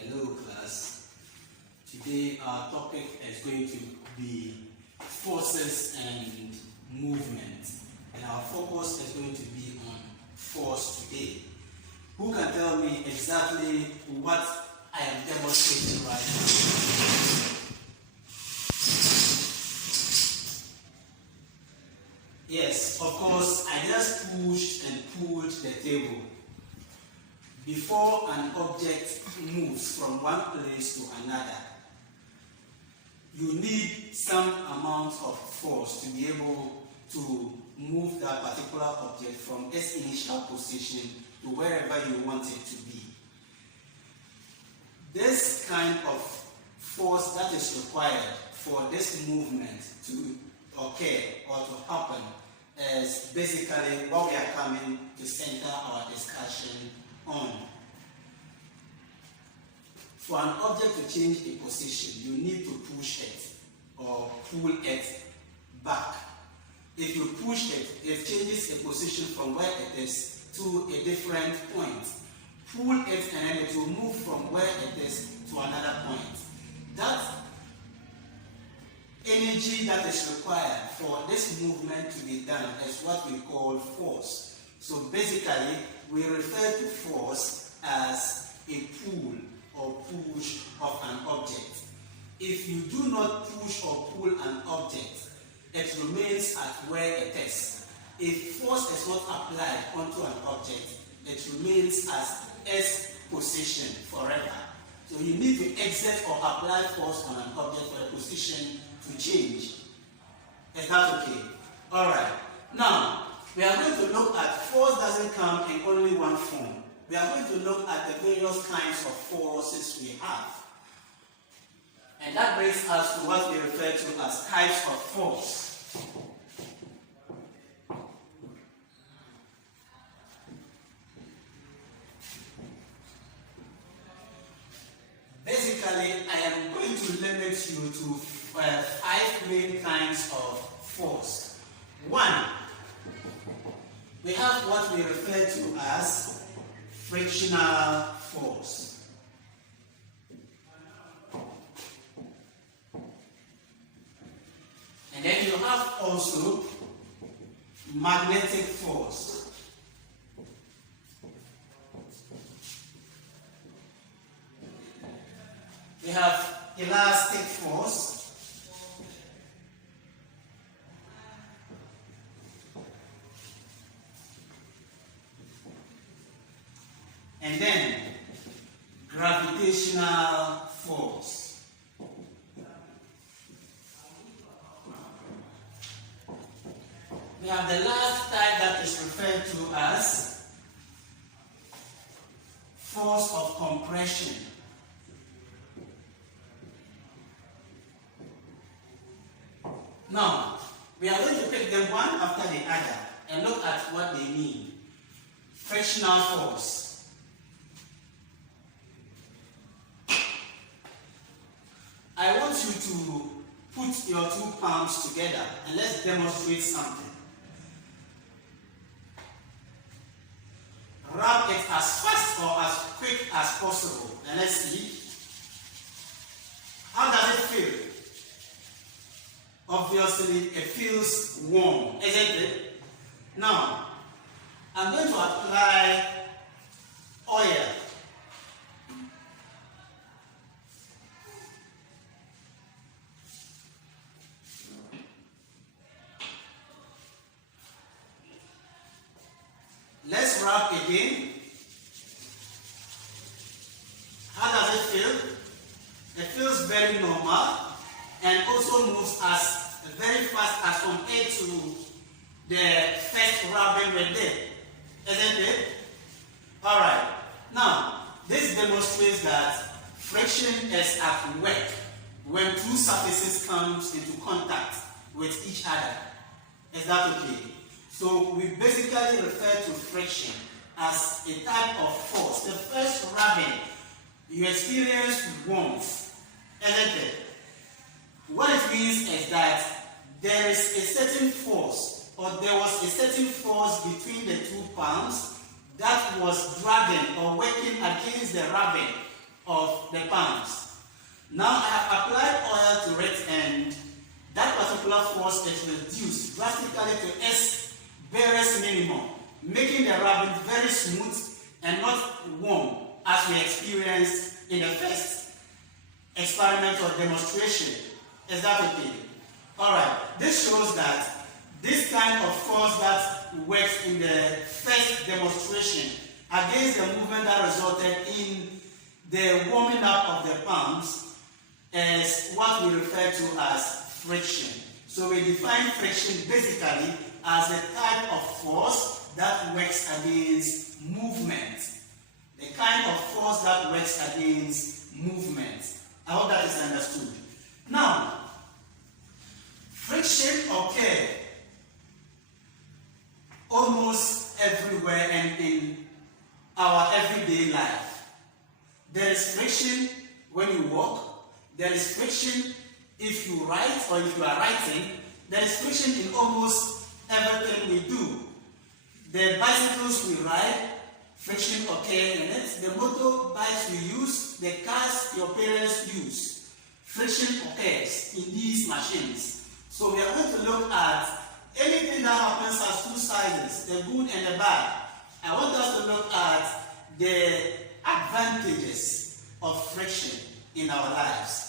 Hello class. Today our topic is going to be forces and movement, and our focus is going to be on force today. Who can tell me exactly what I am demonstrating right now? Yes, of course, I just pushed and pulled the table. Before an object moves from one place to another, you need some amount of force to be able to move that particular object from its initial position to wherever you want it to be. This kind of force that is required for this movement to occur or to happen is basically what we are coming to center our discussion on. For an object to change a position, you need to push it or pull it back. If you push it, it changes a position from where it is to a different point. Pull it and then it will move from where it is to another point. That energy that is required for this movement to be done is what we call force. So basically, we refer to force as a pull or push of an object. If you do not push or pull an object, it remains at where it is. If force is not applied onto an object, it remains as its position forever. So you need to exert or apply force on an object for a position to change. Is that okay? Alright. Now, we are going to look at force doesn't come in only one form. We are going to look at the various kinds of forces we have. And that brings us to what we refer to as types of force. Basically, I am going to limit you to 5 main kinds of force. 1, we have what we refer to as frictional force. And then you have also magnetic force. We have elastic force. And then gravitational force. We have the last type that is referred to as force of compression. Now, we are going to pick them one after the other and look at what they mean. Frictional force. I want you to put your 2 palms together and let's demonstrate something. Rub it as fast or as quick as possible and let's see. How does it feel? Obviously, it feels warm, isn't it? Now, I'm going to apply oil. Let's rub again. How does it feel? It feels very normal and also moves as very fast as compared to the first rubbing we did, isn't it? Alright, now this demonstrates that friction is at work when 2 surfaces come into contact with each other. Is that okay? So we basically refer to friction as a type of force. The first rubbing, you experience warmth, isn't it? What it means is that there is a certain force, or there was a certain force between the 2 palms that was dragging or working against the rubbing of the palms. Now I have applied oil to it, and that particular force is reduced drastically to its barest minimum, making the rubbing very smooth and not warm as we experienced in the first experiment or demonstration. Is that okay? Alright, this shows that this kind of force that works in the first demonstration against the movement that resulted in the warming up of the palms is what we refer to as friction. So we define friction basically as the type of force that works against movement. The kind of force that works against movement. I hope that is understood. Now, friction occurs almost everywhere and in our everyday life. There is friction when you walk. There is friction if you write or if you are writing. There is friction in almost everything we do. The bicycles we ride, friction occurs in it. The motorbikes we use, the cars your parents use, friction occurs in these machines. So we are going to look at anything that happens has two sides, the good and the bad. I want us to look at the advantages of friction in our lives.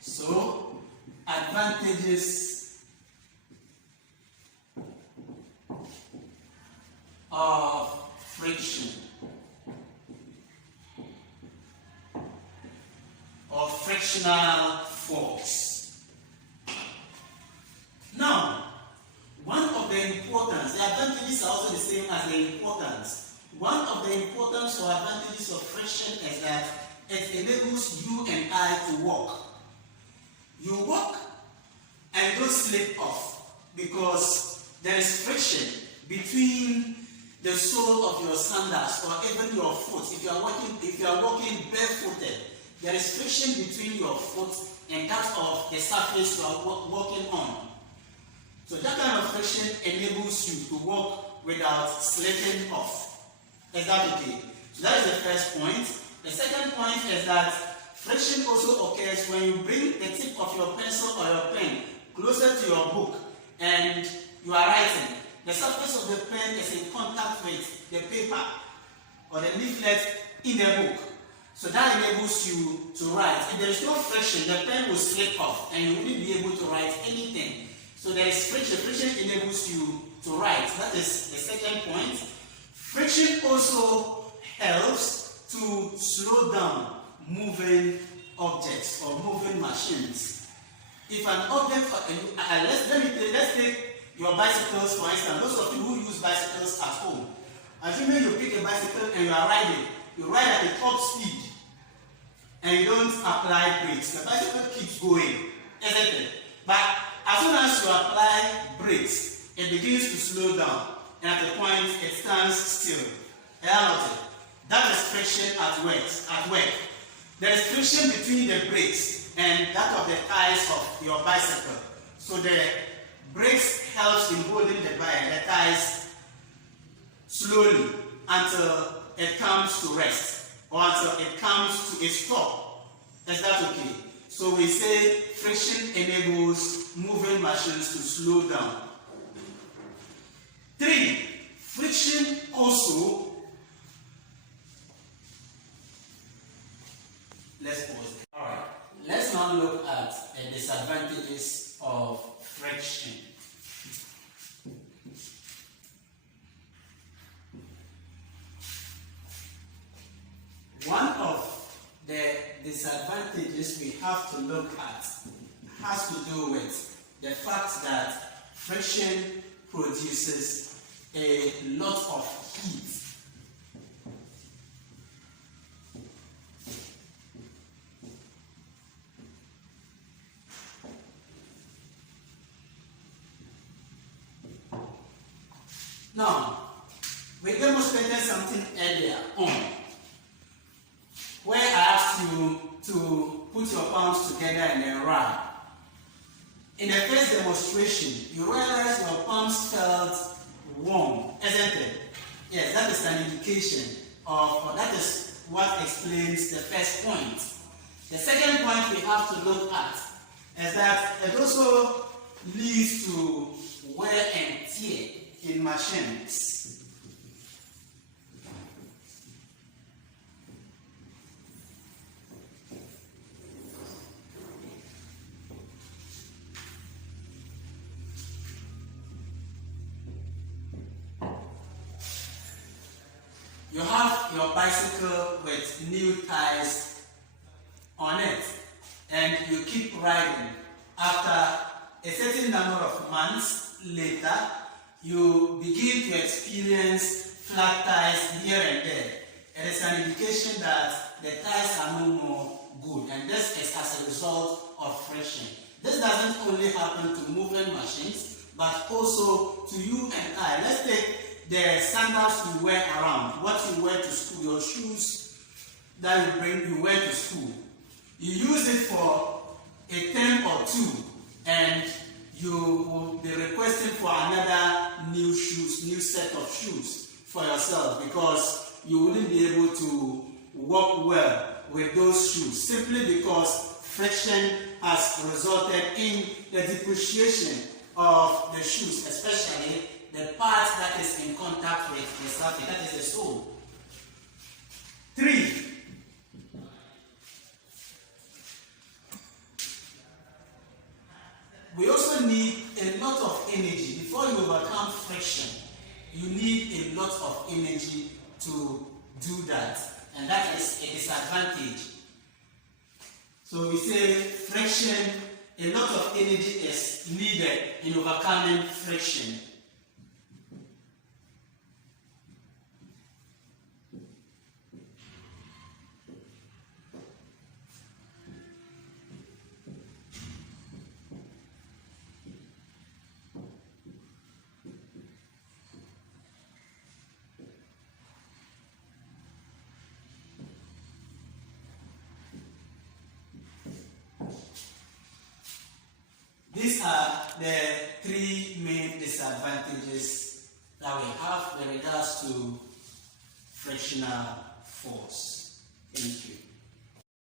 So, advantages of friction or frictional force. Now, one of the importance, the advantages are also the same as the importance. One of the importance or advantages of friction is that it enables you and I to walk. You walk and don't slip off because there is friction between the sole of your sandals or even your foot. If you are walking barefooted, there is friction between your foot and that of the surface you are walking on. So that kind of friction enables you to walk without slipping off. Is that okay? So that is the first point. The second point is that friction also occurs when you bring the tip of your pencil or your pen closer to your book and you are writing. The surface of the pen is in contact with the paper or the leaflet in the book. So that enables you to write. If there is no friction, the pen will slip off and you wouldn't be able to write anything. So there is friction. Friction enables you to write. That is the second point. Friction also helps to slow down moving objects or moving machines. If an object, let's take your bicycles for instance. Those of you who use bicycles at home, assuming you pick a bicycle and you are riding, you ride at the top speed and you don't apply brakes. The bicycle keeps going, isn't it? But as soon as you apply brakes, it begins to slow down and at a point it stands still. That is friction at work. There is friction between the brakes and that of the tires of your bicycle. So the brakes helps in holding the tires slowly until it comes to rest or until it comes to a stop. Is that okay? So we say friction enables moving machines to slow down. 3. Friction also, let's pause there. Alright, let's now look at the disadvantages of friction. One of the disadvantages we have to look at has to do with the fact that friction produces a lot of heat. Now, we demonstrated something earlier on where I asked you to put your palms together and then rub. In the first demonstration, you realized your palms felt warm, isn't it? Yes, that is an indication of, or that is what explains the first point. The second point we have to look at is that it also leads to wear and tear in machines. You have your bicycle with new tires on it, and you keep riding. After a certain number of months later, you begin to experience flat tires here and there. It is an indication that the tires are no more good, and this is as a result of friction. This doesn't only happen to moving machines, but also to you and I. Let's take the sandals you wear around, what you wear to school, your shoes that you wear to school. You use it for a term or two, and you will be requesting for another new set of shoes for yourself, because you wouldn't be able to walk well with those shoes, simply because friction has resulted in the depreciation of the shoes, especially the part that is in contact with the surface, that is the sole. 3. We also need a lot of energy. Before you overcome friction, you need a lot of energy to do that, and that is a disadvantage. So we say friction, a lot of energy is needed in overcoming friction. These are the 3 main disadvantages that we have with regards to frictional force. Thank you.